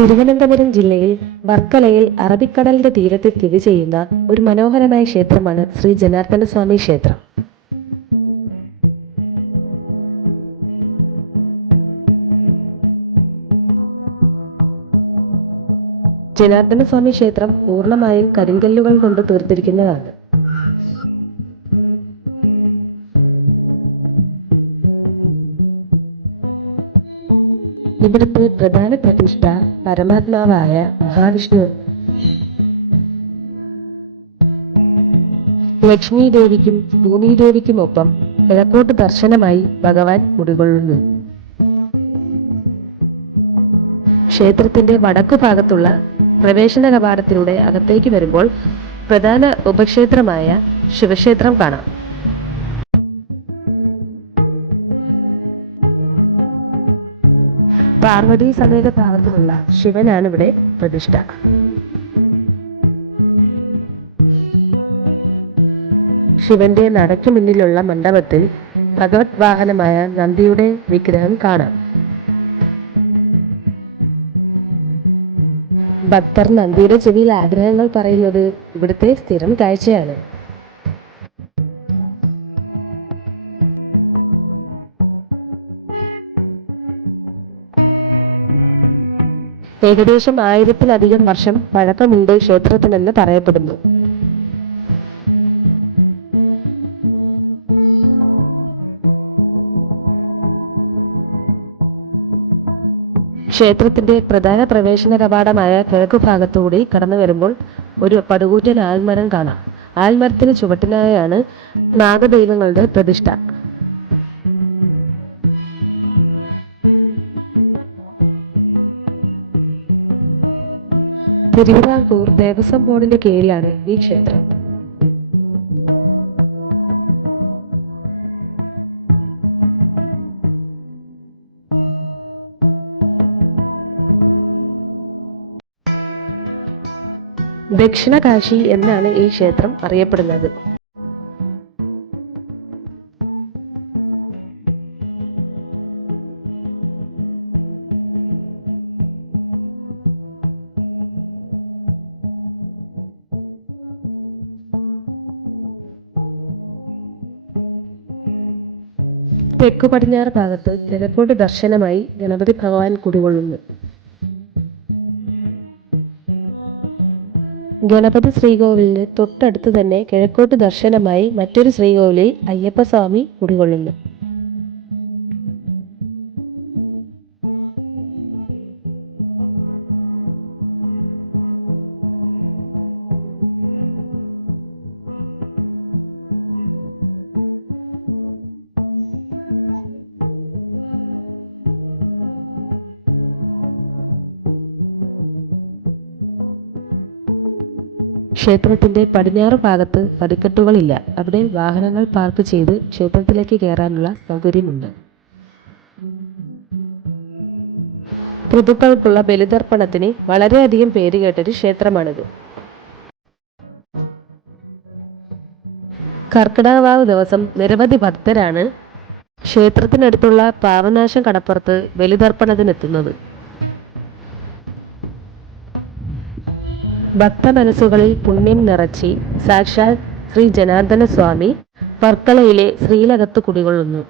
തിരുവനന്തപുരം ജില്ലയിൽ വർക്കലയിൽ അറബിക്കടലിന്റെ തീരത്ത് സ്ഥിതി ചെയ്യുന്ന ഒരു മനോഹരമായ ക്ഷേത്രമാണ് ശ്രീ ജനാർദ്ദന സ്വാമി ക്ഷേത്രം. ജനാർദ്ദന സ്വാമി ക്ഷേത്രം പൂർണമായും കരിങ്കല്ലുകൾ കൊണ്ട് തീർത്തിരിക്കുന്നതാണ്. ഇവിടുത്തെ പ്രധാന പ്രതിഷ്ഠ പരമാത്മാവായ മഹാവിഷ്ണു. ലക്ഷ്മി ദേവിക്കും ഭൂമി ദേവിക്കുമൊപ്പം കിഴക്കോട്ട് ദർശനമായി ഭഗവാൻ കുടികൊള്ളുന്നു ക്ഷേത്രത്തിന്റെ വടക്കു ഭാഗത്തുള്ള പ്രവേശന കവാടത്തിലൂടെ അകത്തേക്ക് വരുമ്പോൾ പ്രധാന ഉപക്ഷേത്രമായ ശിവക്ഷേത്രം കാണാം. പാർവതി ശിവനാണ് ഇവിടെ പ്രതിഷ്ഠ. ശിവന്റെ നടയ്ക്ക് മുന്നിലുള്ള മണ്ഡപത്തിൽ ഭഗവത് വാഹനമായ നന്ദിയുടെ വിഗ്രഹം കാണാം. ഭക്തർ നന്ദിയുടെ ചെവിയിൽ ആഗ്രഹങ്ങൾ പറയുന്നത് ഇവിടുത്തെ സ്ഥിരം കാഴ്ചയാണ്. ഏകദേശം ആയിരത്തിലധികം വർഷം പഴക്കമുണ്ട് ക്ഷേത്രത്തിനെന്ന് പറയപ്പെടുന്നു. ക്ഷേത്രത്തിന്റെ പ്രധാന പ്രവേശന കവാടമായ കിഴക്കു ഭാഗത്തുകൂടി കടന്നു വരുമ്പോൾ ഒരു പടുകൂറ്റൻ ആൽമരം കാണാം. ആൽമരത്തിന് ചുവട്ടിലായാണ് നാഗദൈവങ്ങളുടെ പ്രതിഷ്ഠ. തിരുവിതാംകൂർ ദേവസ്വം ബോർഡിന്റെ കീഴിലാണ് ഈ ക്ഷേത്രം. ദക്ഷിണകാശി എന്നാണ് ഈ ക്ഷേത്രം അറിയപ്പെടുന്നത്. തെക്കു പടിഞ്ഞാറ് ഭാഗത്ത് കിഴക്കോട്ട് ദർശനമായി ഗണപതി ഭഗവാൻ കുടികൊള്ളുന്നു. ഗണപതി ശ്രീകോവിലിന് തൊട്ടടുത്ത് തന്നെ കിഴക്കോട്ട് ദർശനമായി മറ്റൊരു ശ്രീകോവിലിൽ അയ്യപ്പസ്വാമി കുടികൊള്ളുന്നു. ക്ഷേത്രത്തിന്റെ പടിഞ്ഞാറ് ഭാഗത്ത് പടിക്കെട്ടുകളില്ല. അവിടെ വാഹനങ്ങൾ പാർക്ക് ചെയ്ത് ക്ഷേത്രത്തിലേക്ക് കയറാനുള്ള സൗകര്യമുണ്ട്. പ്രഭുക്കൾക്കുള്ള ബലിതർപ്പണത്തിന് വളരെയധികം പേര് കേട്ടൊരു ക്ഷേത്രമാണിത്. കർക്കിടകവാവ് ദിവസം നിരവധി ഭക്തരാണ് ക്ഷേത്രത്തിനടുത്തുള്ള പാവനാശം കടപ്പുറത്ത് ബലിതർപ്പണത്തിനെത്തുന്നത്. ഭക്തമനസ്സുകളിൽ പുണ്യം നിറച്ച് സാക്ഷാൽ ശ്രീ ജനാർദ്ദന സ്വാമി വർക്കലയിലെ ശ്രീലകത്ത് കുടികൊള്ളുന്നു.